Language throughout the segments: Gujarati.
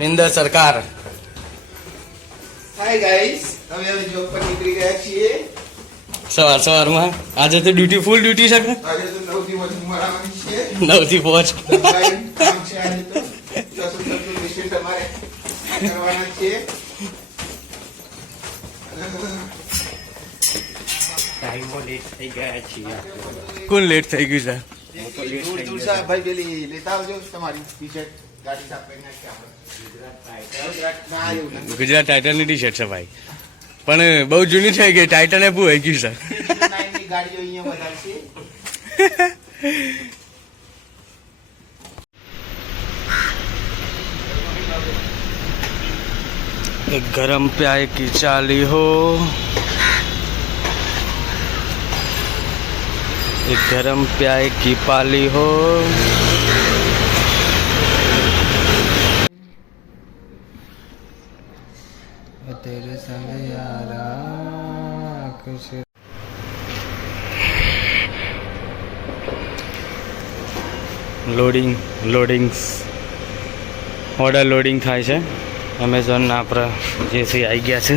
ઇન્દર સરકાર. હાય ગાઈસ, અમે જોબ પર નીકળી ગયા છીએ. સવારમાં આજે તો ફૂલ ડ્યુટી છે કે આજે તો 9 થી 5 મળવાની છે. 9 થી 5. દબાઈ કામ છે આજે તો. સસું વિશે તમારે કરવાના છે. ટાઈમો લેટ થઈ ગયા છીએ. કોણ લેટ થઈ ગયું છે? દૂર સાહેબ ભાઈ પેલી લેતા આવજો તમારી ટી-શર્ટ ગાડી સાફ કરી નાખી આપણે. ના એવું નથી. ગુજરાત ટાઇટનની ટી શર્ટ છે ભાઈ, પણ બહુ જૂની થઈ ગઈ. ટાઇટન એ પૂરી ગયું છે. નાઈની ગાડીઓ અહીંયા વધારે છે. एक गरम प्याय की चाली हो, एक गरम प्याय की पाली हो. तेरे संग यारा कुछ લોડિંગ્સ ઓર્ડર લોડિંગ થાય છે. એમેઝોનના આપણા જે છે આવી ગયા છે.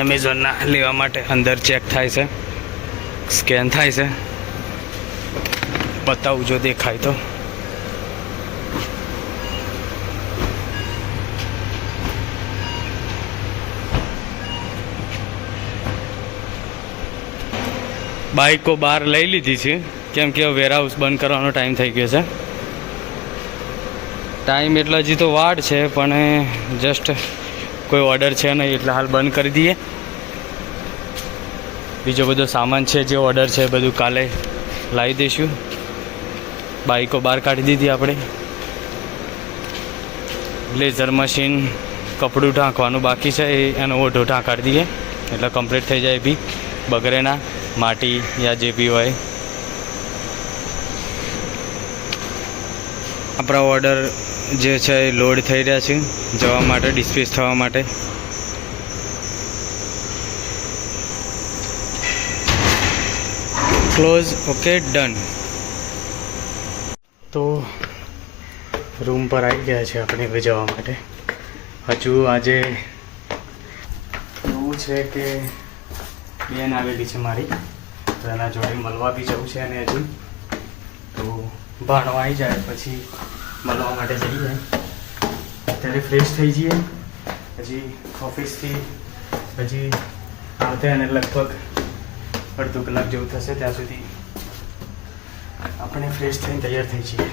એમેઝોનના લેવા માટે અંદર ચેક થાય છે, સ્કેન થાય છે. બતાવું જો દેખાય તો. બાઈકો બહાર લઈ લીધી છે કેમ કે વેરહાઉસ બંધ કરવાનો ટાઈમ થઈ ગયો છે. ટાઈમ એટલે હજી તો વાડ છે, પણ જસ્ટ કોઈ ઓર્ડર છે નહીં એટલે હાલ બંધ કરી દઈએ. બીજો બધો સામાન છે જે ઓર્ડર છે બધું કાલે લાવી દઈશું. બાઈકો બહાર કાઢી દીધી આપણે. લેઝર મશીન કપડું ઢાંકવાનું બાકી છે, એનો ઓઢો ઢાંકાડી દઈએ એટલે કમ્પ્લીટ થઈ જાય. બી બગડે ના, માટી યા જે બી હોય. આપણા ઓર્ડર જે છે એ લોડ થઈ રહ્યા છે જવા માટે, ડિસ્પેચ થવા માટે. Close, okay, done. તો રૂમ પર આવી ગયા છે આપણે હવે જવા માટે. હજુ આજે એવું છે કે બેન આવેલી છે મારી, તો એના જોડે મળવા બી જવું છે. અને હજુ તો ભાણો આવી જાય પછી મળવા માટે જઈએ. અત્યારે ફ્રેશ થઈ જઈએ. હજી ઓફિસથી હજી આવતા અને લગભગ અડધો કલાક જેવું થશે. ત્યાં સુધી આપણે ફ્રેશ થઈને તૈયાર થઈ જઈએ.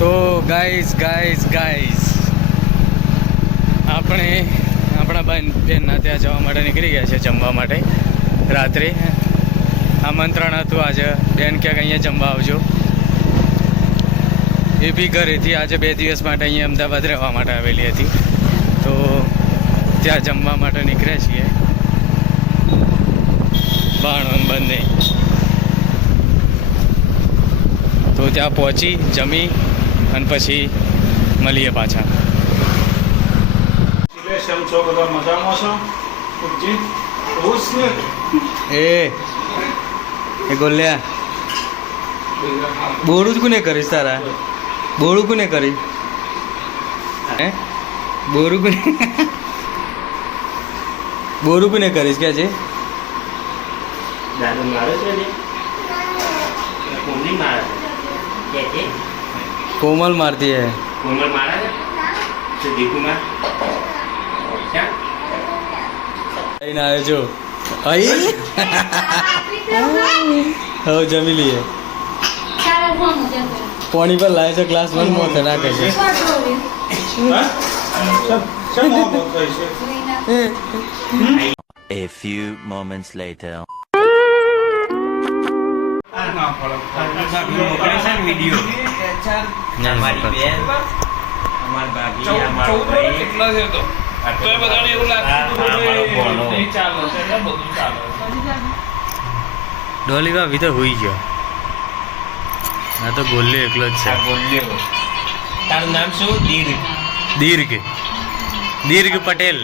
તો ગાઈઝ આપણે આપણા બેનના ત્યાં જવા માટે નીકળી ગયા છે જમવા માટે. રાત્રે આમંત્રણ હતું આજે. બેન ક્યાંક અહીંયા જમવા આવજો. એ બી ઘરેથી આજે 2 દિવસ માટે અહીંયા અમદાવાદ રહેવા માટે આવેલી હતી, તો ત્યાં જમવા માટે નીકળ્યા છીએ. ભાણો બંને તો ત્યાં પહોંચી જમી અને પછી મળીએ પાછા. એ ગોલ્યા બોરું જ કોને કરીશ તારા? બોરું કોને કરી? હે બોરું કોને કરીશ કે છે? દાદુ મારો છે ને કોમલી મારે છે. कोमल मारती है. कोमल मारा है तो दीपू मार क्या અહીં આવ્યો છો અહીં. હવે જમી લઈએ. પાણી પર લાવે છે ગ્લાસ વન મોત નાખે છે. A few moments later. Video અમારી બેન, અમાર ભાભી, અમારો ભાઈ કેટલા છે તો એ બધાને એવું લાગતું નહીં ચાલો છે બધું ચાલો. ડોલી ભાભી તો હોઈ ગયો. આ તો ગોલ્યો એકલો જ છે. બોલ્યો. તારું નામ શું? દીર્ઘ પટેલ.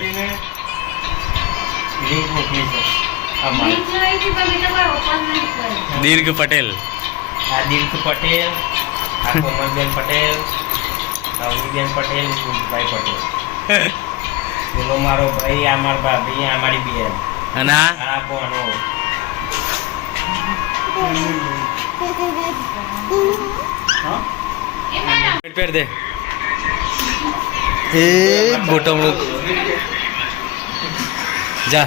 લિંક મોકલી છે અમારી. દીર્ઘ પટેલ. આ દીર્ઘ પટેલ, આ કોમલબેન પટેલ, અવનીબેન પટેલ કુંજભાઈ પટેલ પેલો મારો ભાઈ આ મારો ભાભી આ મારી બેન અને આ બોનો પેર દે એ ગોટમણું જા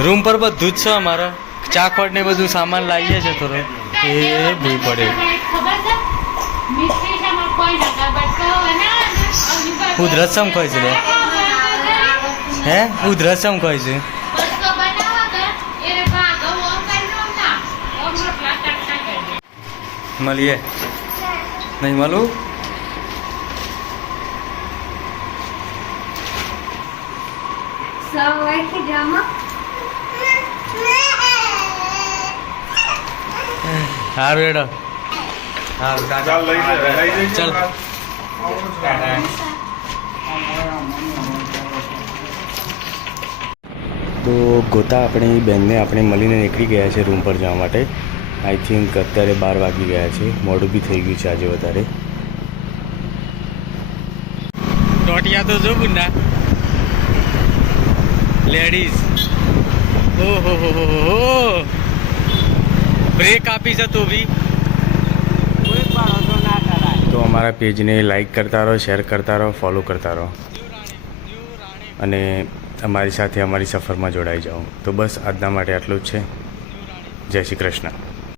રૂમ પર બધું જ છે અમારા ચાખવડ ને બધું સામાન લાવીએ છે થોડો એ ભૂઈ પડે ઉધરસ સમ કહે છે લે હે ઉધરસ સમ કહે છે મળીએ નહીં મળું હારું એડો ચાલ તો ગોતા આપણી બેનને આપણે મળીને નીકળી ગયા છે રૂમ પર જવા માટે આઈ થિંક અત્યારે 12 વાગી ગયા છે મોડું બી થઈ ગયું છે આજે વધારે ટોટિયા તો જો ગુંડા લેડીઝ ઓહો હો બ્રેક આપી છે તો બી તો અમારા પેજને લાઈક કરતા રહો શેર કરતા રહો ફોલો કરતા રહો અને અમારી સાથે અમારી સફરમાં જોડાઈ જાઓ તો બસ આજના માટે આટલું જ છે જય શ્રી કૃષ્ણ